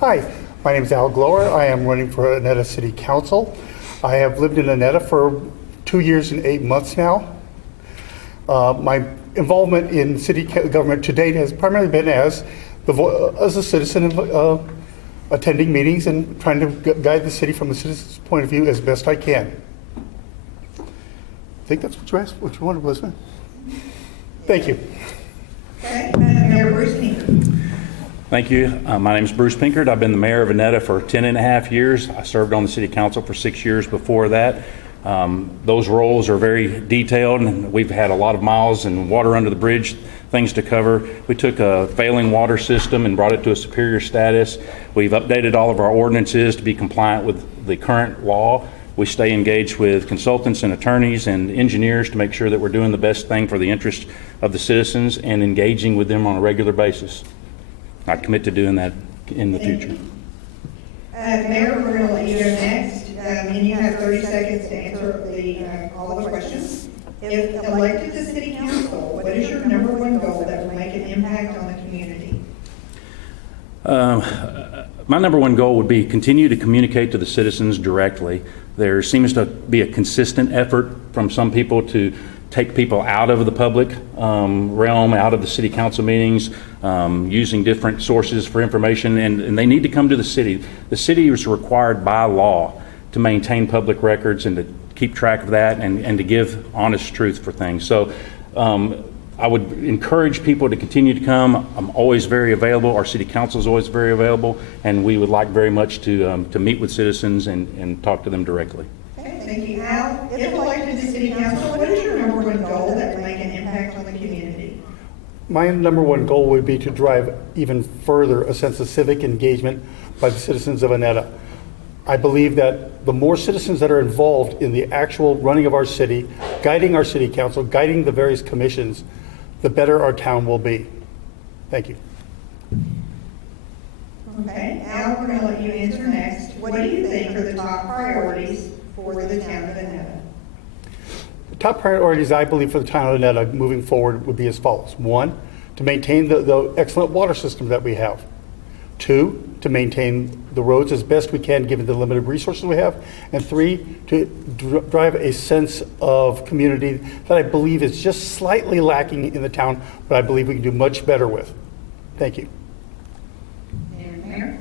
Hi, my name is Gloer. I am running for Annetta City Council. I have lived in Annetta for 2 years and 8 months now. My involvement in city government to date has primarily been as a citizen, attending meetings and trying to guide the city from a citizen's point of view as best I can. I think that's what you asked, what you wanted, wasn't it? Thank you. Okay, Mayor Bruce Pinckard. Thank you. My name is Bruce Pinckard. I've been the mayor of Annetta for 10 and a half years. I served on the city council for 6 years before that. Those roles are very detailed, and we've had a lot of miles and water under the bridge, things to cover. We took a failing water system and brought it to a superior status. We've updated all of our ordinances to be compliant with the current law. We stay engaged with consultants and attorneys and engineers to make sure that we're doing the best thing for the interest of the citizens and engaging with them on a regular basis. I commit to doing that in the future. Mayor, we're going to let you go next, and you have 30 seconds to answer all the questions. If elected to city council, what is your number one goal that will make an impact on the community? My number one goal would be continue to communicate to the citizens directly. There seems to be a consistent effort from some people to take people out of the public realm, out of the city council meetings, using different sources for information, and they need to come to the city. The city is required by law to maintain public records and to keep track of that and to give honest truth for things. So I would encourage people to continue to come. I'm always very available. Our city council is always very available, and we would like very much to meet with citizens and talk to them directly. Okay, thank you. Al, if elected to city council, what is your number one goal that will make an impact on the community? My number one goal would be to drive even further a sense of civic engagement by the citizens of Annetta. I believe that the more citizens that are involved in the actual running of our city, guiding our city council, guiding the various commissions, the better our town will be. Thank you. Okay, Al, we're going to let you answer next. What do you think are the top priorities for the town of Annetta? The top priorities, I believe, for the town of Annetta moving forward would be as follows. 1, to maintain the excellent water system that we have. 2, to maintain the roads as best we can given the limited resources we have. And 3, to drive a sense of community that I believe is just slightly lacking in the town, but I believe we can do much better with. Thank you. Mayor?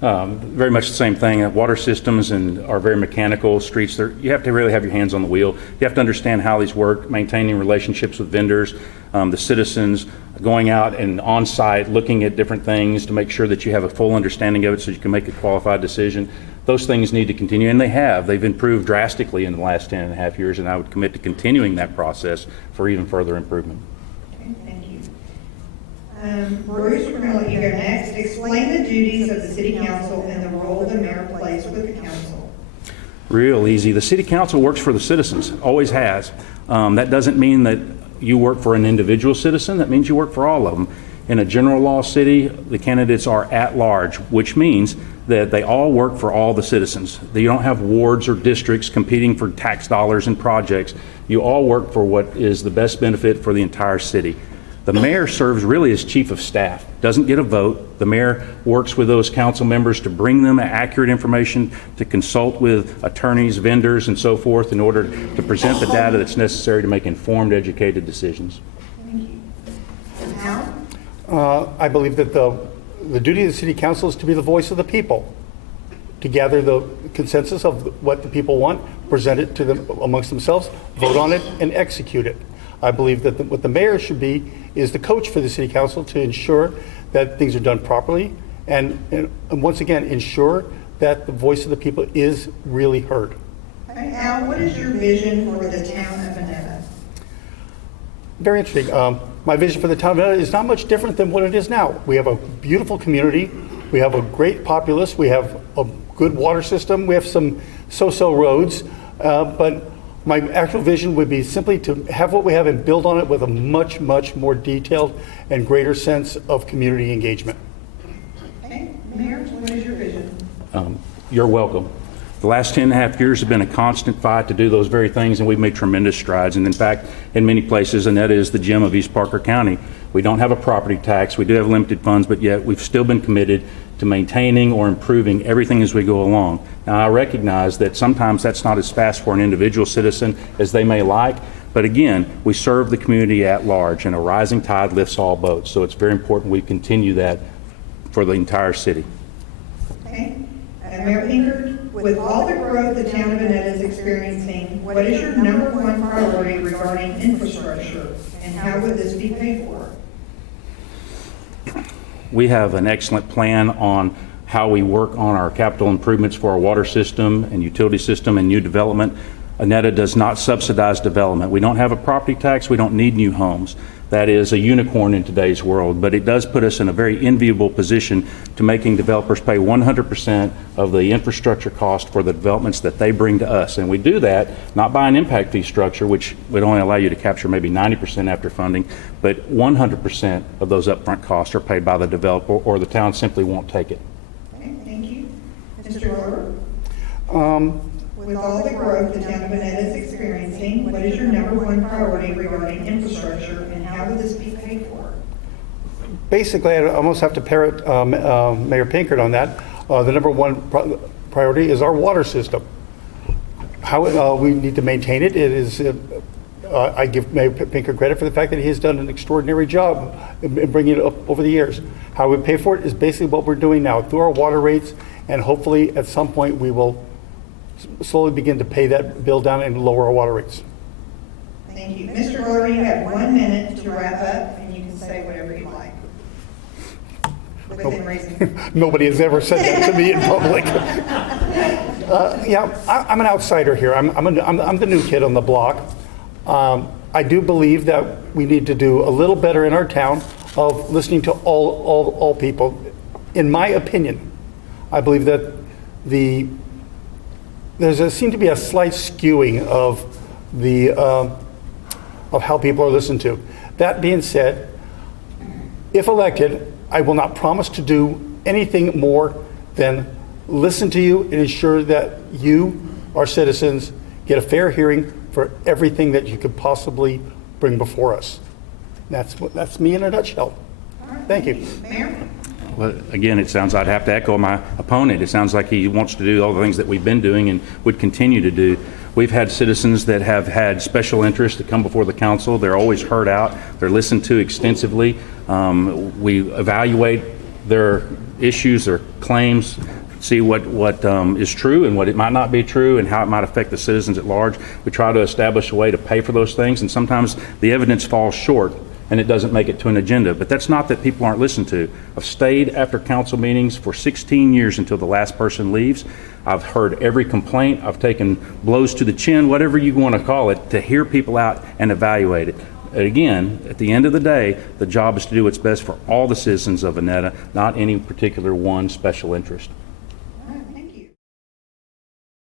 Very much the same thing. Water systems are very mechanical. Streets, you have to really have your hands on the wheel. You have to understand how these work, maintaining relationships with vendors, the citizens, going out and on site, looking at different things to make sure that you have a full understanding of it so you can make a qualified decision. Those things need to continue, and they have. They've improved drastically in the last 10 and a half years, and I would commit to continuing that process for even further improvement. Okay, thank you. Bruce, we're going to let you go next. Explain the duties of the city council and the role the mayor plays with the council. Real easy. The city council works for the citizens, always has. That doesn't mean that you work for an individual citizen. That means you work for all of them. In a general law city, the candidates are at large, which means that they all work for all the citizens. You don't have wards or districts competing for tax dollars and projects. You all work for what is the best benefit for the entire city. The mayor serves really as chief of staff, doesn't get a vote. The mayor works with those council members to bring them accurate information, to consult with attorneys, vendors, and so forth in order to present the data that's necessary to make informed, educated decisions. Thank you. Al? I believe that the duty of the city council is to be the voice of the people, to gather the consensus of what the people want, present it to them amongst themselves, vote on it, and execute it. I believe that what the mayor should be is the coach for the city council to ensure that things are done properly and once again ensure that the voice of the people is really heard. Okay, Al, what is your vision for the town of Annetta? Very interesting. My vision for the town of Annetta is not much different than what it is now. We have a beautiful community. We have a great populace. We have a good water system. We have some so-so roads, but my actual vision would be simply to have what we have and build on it with a much, much more detailed and greater sense of community engagement. Okay, Mayor, what is your vision? You're welcome. The last 10 and a half years have been a constant fight to do those very things, and we've made tremendous strides. And in fact, in many places, Annetta is the gem of East Parker County. We don't have a property tax. We do have limited funds, but yet we've still been committed to maintaining or improving everything as we go along. Now, I recognize that sometimes that's not as fast for an individual citizen as they may like, but again, we serve the community at large, and a rising tide lifts all boats. So it's very important we continue that for the entire city. Okay. Mayor Pinckard, with all the growth the town of Annetta is experiencing, what is your number one priority regarding infrastructure, and how would this be paid for? We have an excellent plan on how we work on our capital improvements for our water system and utility system and new development. Annetta does not subsidize development. We don't have a property tax. We don't need new homes. That is a unicorn in today's world, but it does put us in a very enviable position to making developers pay 100% of the infrastructure cost for the developments that they bring to us. And we do that not by an impact fee structure, which would only allow you to capture maybe 90% after funding, but 100% of those upfront costs are paid by the developer, or the town simply won't take it. Okay, thank you. Mr. Gloer? With all the growth the town of Annetta is experiencing, what is your number one priority regarding infrastructure, and how would this be paid for? Basically, I almost have to parrot Mayor Pinckard on that. The number one priority is our water system. How we need to maintain it. It is. I give Mayor Pinckard credit for the fact that he has done an extraordinary job in bringing it up over the years. How we pay for it is basically what we're doing now through our water rates, and hopefully at some point we will slowly begin to pay that bill down and lower our water rates. Thank you. Mr. Gloer, you have 1 minute to wrap up, and you can say whatever you like. Within reason. Nobody has ever said that to me in public. Yeah, I'm an outsider here. I'm the new kid on the block. I do believe that we need to do a little better in our town of listening to all people. In my opinion, I believe that there seems to be a slight skewing of how people are listened to. That being said, if elected, I will not promise to do anything more than listen to you and ensure that you, our citizens, get a fair hearing for everything that you could possibly bring before us. That's me in a nutshell. Thank you. Mayor? Well, again, it sounds, I'd have to echo my opponent. It sounds like he wants to do all the things that we've been doing and would continue to do. We've had citizens that have had special interest to come before the council. They're always heard out. They're listened to extensively. We evaluate their issues, their claims, see what is true and what it might not be true and how it might affect the citizens at large. We try to establish a way to pay for those things, and sometimes the evidence falls short and it doesn't make it to an agenda. But that's not that people aren't listened to. I've stayed after council meetings for 16 years until the last person leaves. I've heard every complaint. I've taken blows to the chin, whatever you want to call it, to hear people out and evaluate it. Again, at the end of the day, the job is to do what's best for all the citizens of Annetta, not any particular one special interest.